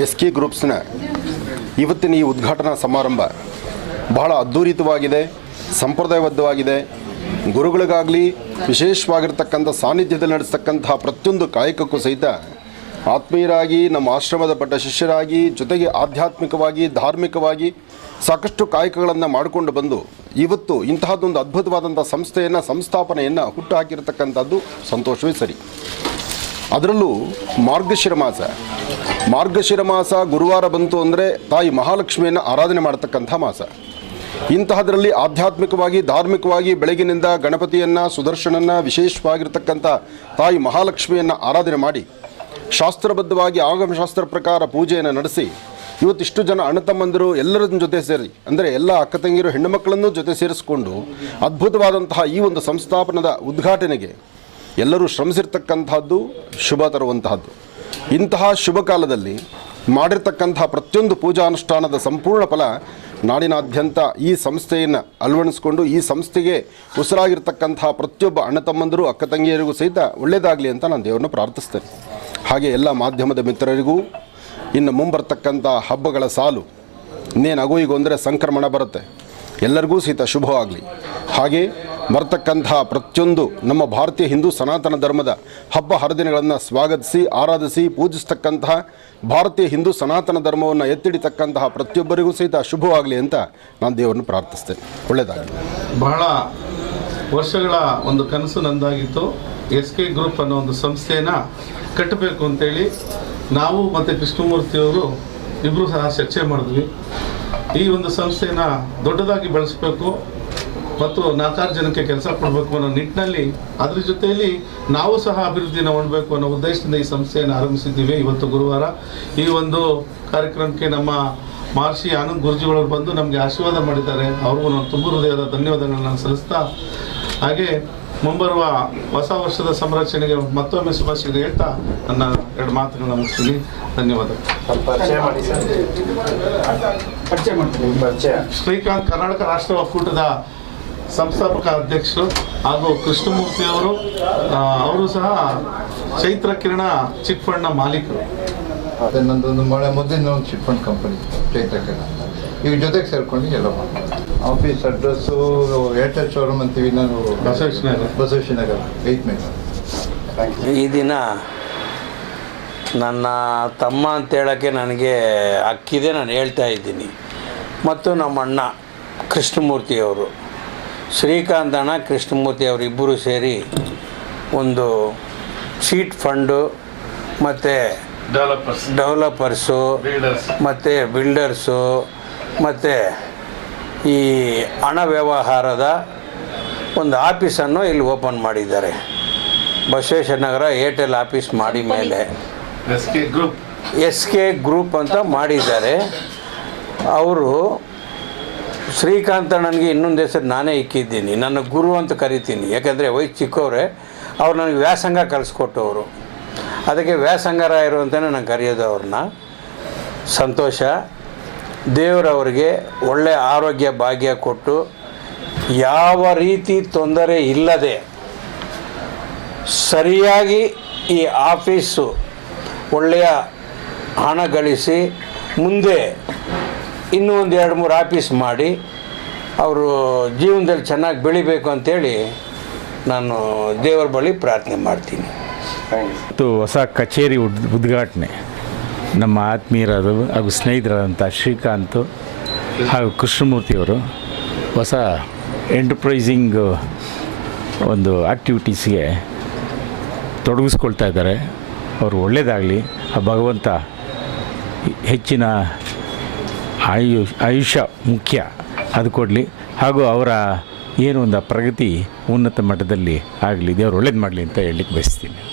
S K ಗ್ರೂಪ್ಸ್ನ ಇವತ್ತಿನ ಈ ಉದ್ಘಾಟನಾ ಸಮಾರಂಭ ಬಹಳ ಅದ್ಧೂರಿತವಾಗಿದೆ, ಸಂಪ್ರದಾಯಬದ್ಧವಾಗಿದೆ. ಗುರುಗಳಿಗಾಗಲಿ ವಿಶೇಷವಾಗಿರ್ತಕ್ಕಂಥ ಸಾನ್ನಿಧ್ಯದಲ್ಲಿ ನಡೆಸ್ತಕ್ಕಂತಹ ಪ್ರತಿಯೊಂದು ಕಾಯಕಕ್ಕೂ ಸಹಿತ ಆತ್ಮೀಯರಾಗಿ, ನಮ್ಮ ಆಶ್ರಮದ ಪಟ್ಟ ಶಿಷ್ಯರಾಗಿ, ಜೊತೆಗೆ ಆಧ್ಯಾತ್ಮಿಕವಾಗಿ, ಧಾರ್ಮಿಕವಾಗಿ ಸಾಕಷ್ಟು ಕಾಯಕಗಳನ್ನು ಮಾಡಿಕೊಂಡು ಬಂದು ಇವತ್ತು ಇಂತಹದ್ದೊಂದು ಅದ್ಭುತವಾದಂಥ ಸಂಸ್ಥೆಯನ್ನು, ಸಂಸ್ಥಾಪನೆಯನ್ನು ಹುಟ್ಟು ಹಾಕಿರತಕ್ಕಂಥದ್ದು ಸಂತೋಷವೇ ಸರಿ. ಅದರಲ್ಲೂ ಮಾರ್ಗಶಿರ ಮಾಸ ಮಾರ್ಗಶಿರ ಮಾಸ ಗುರುವಾರ ಬಂತು ಅಂದರೆ ತಾಯಿ ಮಹಾಲಕ್ಷ್ಮಿಯನ್ನು ಆರಾಧನೆ ಮಾಡತಕ್ಕಂಥ ಮಾಸ. ಇಂತಹದರಲ್ಲಿ ಆಧ್ಯಾತ್ಮಿಕವಾಗಿ, ಧಾರ್ಮಿಕವಾಗಿ ಬೆಳಗಿನಿಂದ ಗಣಪತಿಯನ್ನು, ಸುದರ್ಶನನ್ನು ವಿಶೇಷವಾಗಿರ್ತಕ್ಕಂಥ ತಾಯಿ ಮಹಾಲಕ್ಷ್ಮಿಯನ್ನು ಆರಾಧನೆ ಮಾಡಿ, ಶಾಸ್ತ್ರಬದ್ಧವಾಗಿ ಆಗಮಶಾಸ್ತ್ರ ಪ್ರಕಾರ ಪೂಜೆಯನ್ನು ನಡೆಸಿ, ಇವತ್ತಿಷ್ಟು ಜನ ಅಣ್ಣ ತಮ್ಮಂದಿರು ಎಲ್ಲರ ಜೊತೆ ಸೇರಿ, ಅಂದರೆ ಎಲ್ಲ ಅಕ್ಕ ತಂಗಿರು ಹೆಣ್ಣು ಮಕ್ಕಳನ್ನು ಜೊತೆ ಸೇರಿಸಿಕೊಂಡು ಅದ್ಭುತವಾದಂತಹ ಈ ಒಂದು ಸಂಸ್ಥಾಪನದ ಉದ್ಘಾಟನೆಗೆ ಎಲ್ಲರೂ ಶ್ರಮಿಸಿರ್ತಕ್ಕಂಥದ್ದು, ಶುಭ ತರುವಂತಹದ್ದು. ಇಂತಹ ಶುಭ ಕಾಲದಲ್ಲಿ ಮಾಡಿರ್ತಕ್ಕಂತಹ ಪ್ರತಿಯೊಂದು ಪೂಜಾ ಅನುಷ್ಠಾನದ ಸಂಪೂರ್ಣ ಫಲ ನಾಡಿನಾದ್ಯಂತ ಈ ಸಂಸ್ಥೆಯನ್ನು ಅಳವಡಿಸ್ಕೊಂಡು, ಈ ಸಂಸ್ಥೆಗೆ ಉಸಿರಾಗಿರ್ತಕ್ಕಂತಹ ಪ್ರತಿಯೊಬ್ಬ ಅಣ್ಣ ತಮ್ಮಂದರು, ಅಕ್ಕ ತಂಗಿಯರಿಗೂ ಸಹಿತ ಒಳ್ಳೆಯದಾಗಲಿ ಅಂತ ನಾನು ದೇವರನ್ನು ಪ್ರಾರ್ಥಿಸ್ತೇನೆ. ಹಾಗೆ ಎಲ್ಲ ಮಾಧ್ಯಮದ ಮಿತ್ರರಿಗೂ ಇನ್ನು ಮುಂಬರ್ತಕ್ಕಂಥ ಹಬ್ಬಗಳ ಸಾಲು ಇನ್ನೇನು ಅಗೋಯಿಗೊಂದರೆ ಸಂಕ್ರಮಣ ಬರುತ್ತೆ. ಎಲ್ಲರಿಗೂ ಸಹಿತ ಶುಭವಾಗಲಿ. ಹಾಗೆ ಬರ್ತಕ್ಕಂತಹ ಪ್ರತಿಯೊಂದು ನಮ್ಮ ಭಾರತೀಯ ಹಿಂದೂ ಸನಾತನ ಧರ್ಮದ ಹಬ್ಬ ಹರಿದಿನಗಳನ್ನು ಸ್ವಾಗತಿಸಿ, ಆರಾಧಿಸಿ ಪೂಜಿಸ್ತಕ್ಕಂತಹ ಭಾರತೀಯ ಹಿಂದೂ ಸನಾತನ ಧರ್ಮವನ್ನು ಎತ್ತಿಡಿತಕ್ಕಂತಹ ಪ್ರತಿಯೊಬ್ಬರಿಗೂ ಸಹಿತ ಶುಭವಾಗಲಿ ಅಂತ ನಾನು ದೇವರನ್ನು ಪ್ರಾರ್ಥಿಸ್ತೇನೆ. ಒಳ್ಳೆಯದಾಗಲಿ. ಬಹಳ ವರ್ಷಗಳ ಒಂದು ಕನಸು ನಂದಾಗಿತ್ತು. ಎಸ್ ಕೆ ಗ್ರೂಪ್ ಅನ್ನೋ ಒಂದು ಸಂಸ್ಥೆನ ಕಟ್ಟಬೇಕು ಅಂತೇಳಿ ನಾವು ಮತ್ತು ಕೃಷ್ಣಮೂರ್ತಿಯವರು ಇಬ್ಬರು ಸಹ ಚರ್ಚೆ ಮಾಡಿದ್ವಿ. ಈ ಒಂದು ಸಂಸ್ಥೆನ ದೊಡ್ಡದಾಗಿ ಬೆಳೆಸಬೇಕು ಮತ್ತು ನಾಲ್ಕಾರು ಜನಕ್ಕೆ ಕೆಲಸ ಕೊಡಬೇಕು ಅನ್ನೋ ನಿಟ್ಟಿನಲ್ಲಿ ಅದ್ರ ಜೊತೆಯಲ್ಲಿ ನಾವು ಸಹ ಅಭಿವೃದ್ಧಿನ ಹೊಂದಬೇಕು ಅನ್ನೋ ಉದ್ದೇಶದಿಂದ ಈ ಸಂಸ್ಥೆಯನ್ನು ಆರಂಭಿಸಿದ್ದೀವಿ ಇವತ್ತು ಗುರುವಾರ. ಈ ಒಂದು ಕಾರ್ಯಕ್ರಮಕ್ಕೆ ನಮ್ಮ ಮಹರ್ಷಿ ಆನಂದ್ ಗುರುಜಿಗಳವರು ಬಂದು ನಮಗೆ ಆಶೀರ್ವಾದ ಮಾಡಿದ್ದಾರೆ. ಅವ್ರಿಗೂ ನಾನು ತುಂಬ ಹೃದಯದ ಧನ್ಯವಾದಗಳನ್ನು ನಾನು ಸಲ್ಲಿಸ್ತಾ ಹಾಗೆ ಮುಂಬರುವ ಹೊಸ ವರ್ಷದ ಸಂರಚನೆಗೆ ಮತ್ತೊಮ್ಮೆ ಶುಭಾಶಯ ಹೇಳ್ತಾ ನನ್ನ ಎರಡು ಮಾತುಗಳನ್ನ ಮುಗಿಸ್ತೀನಿ. ಧನ್ಯವಾದ ಶ್ರೀಕಾಂತ್ ಕರ್ನಾಟಕ ರಾಷ್ಟ್ರ ಒಕ್ಕೂಟದ ಸಂಸ್ಥಾಪಕ ಅಧ್ಯಕ್ಷರು ಹಾಗೂ ಕೃಷ್ಣಮೂರ್ತಿ ಅವರು ಅವರು ಸಹ ಚೈತ್ರ ಕಿರಣ ಚಿಟ್ ಫಂಡ್ನ ಮಾಲೀಕರು. ಅದೇ ನಂದೊಂದು ಮಳೆ ಮುದ್ದಿನ ಒಂದು chit fund company Chaitra Kirana. ಈಗ ಜೊತೆಗೆ ಸೇರ್ಕೊಂಡು ಎಲ್ಲ ಆಫೀಸ್ ಅಡ್ರೆಸ್ಸು ಏರ್ಟೆಲ್ ಶೋರೂಮ್ ಅಂತೀವಿ ನಾನು. ಬಸವೇಶ್ವರ. ಬಸವೇಶ್ವರ ನಗರ ಏಯ್ತ್ ಮೇಲೆ ಈ ದಿನ ನನ್ನ ತಮ್ಮ ಅಂತ ಹೇಳೋಕ್ಕೆ ನನಗೆ ಅಕ್ಕಿದೆ ನಾನು ಹೇಳ್ತಾ ಇದ್ದೀನಿ. ಮತ್ತು ನಮ್ಮ ಅಣ್ಣ ಕೃಷ್ಣಮೂರ್ತಿಯವರು ಶ್ರೀಕಾಂತ್ ಅಣ್ಣ ಕೃಷ್ಣಮೂರ್ತಿ ಅವರಿಬ್ಬರು ಸೇರಿ ಒಂದು ಸೀಟ್ ಫಂಡು ಮತ್ತು ಡೆವಲಪರ್ಸ್ ಡೆವಲಪರ್ಸು ಮತ್ತು ಬಿಲ್ಡರ್ಸು ಮತ್ತು ಈ ಹಣ ವ್ಯವಹಾರದ ಒಂದು ಆಫೀಸನ್ನು ಇಲ್ಲಿ ಓಪನ್ ಮಾಡಿದ್ದಾರೆ. ಬಸವೇಶ್ವರ ನಗರ ಏರ್ಟೆಲ್ ಆಫೀಸ್ ಮಾಡಿ ಮೇಲೆ. ಎಸ್ ಕೆ ಗ್ರೂಪ್ ಅಂತ ಮಾಡಿದ್ದಾರೆ. ಅವರು ಶ್ರೀಕಾಂತ ನನಗೆ ಇನ್ನೊಂದು ಹೆಸರು ನಾನೇ ಇಕ್ಕಿದ್ದೀನಿ. ನನ್ನ ಗುರು ಅಂತ ಕರಿತೀನಿ. ಯಾಕಂದರೆ ವಯಸ್ಸು ಚಿಕ್ಕವರೇ, ಅವ್ರು ನನಗೆ ವ್ಯಾಸಂಗ ಕಲಿಸ್ಕೊಟ್ಟವರು. ಅದಕ್ಕೆ ವ್ಯಾಸಂಗರ ಅಂತಲೇ ನಾನು ಕರೆಯೋದು ಅವ್ರನ್ನ. ಸಂತೋಷ. ದೇವರವ್ರಿಗೆ ಒಳ್ಳೆಯ ಆರೋಗ್ಯ ಭಾಗ್ಯ ಕೊಟ್ಟು ಯಾವ ರೀತಿ ತೊಂದರೆ ಇಲ್ಲದೆ ಸರಿಯಾಗಿ ಈ ಆಫೀಸು ಒಳ್ಳೆಯ ಹಣ ಗಳಿಸಿ ಮುಂದೆ ಇನ್ನೂ ಒಂದು ಎರಡು ಮೂರು ಆಫೀಸ್ ಮಾಡಿ ಅವರು ಜೀವನದಲ್ಲಿ ಚೆನ್ನಾಗಿ ಬೆಳಿಬೇಕು ಅಂತೇಳಿ ನಾನು ದೇವರ ಬಳಿ ಪ್ರಾರ್ಥನೆ ಮಾಡ್ತೀನಿ. ಮತ್ತು ಹೊಸ ಕಚೇರಿ ಉದ್ ಉದ್ಘಾಟನೆ. ನಮ್ಮ ಆತ್ಮೀಯರಾದ ಹಾಗೂ ಸ್ನೇಹಿತರಾದಂಥ ಶ್ರೀಕಾಂತ್ ಹಾಗೂ ಕೃಷ್ಣಮೂರ್ತಿಯವರು ಹೊಸ ಎಂಟರ್ಪ್ರೈಸಿಂಗ್ ಒಂದು ಆ್ಯಕ್ಟಿವಿಟೀಸ್ಗೆ ತೊಡಗಿಸ್ಕೊಳ್ತಾ ಇದ್ದಾರೆ. ಅವರು ಒಳ್ಳೆಯದಾಗಲಿ, ಆ ಭಗವಂತ ಹೆಚ್ಚಿನ ಆಯು, ಆಯುಷ್ಯ ಮುಖ್ಯ ಅದು ಕೊಡಲಿ. ಹಾಗೂ ಅವರ ಏನು ಒಂದು ಪ್ರಗತಿ ಉನ್ನತ ಮಟ್ಟದಲ್ಲಿ ಆಗಲಿ, ದೇವರು ಒಳ್ಳೇದು ಮಾಡಲಿ ಅಂತ ಹೇಳಲಿಕ್ಕೆ ಬಯಸ್ತೀನಿ.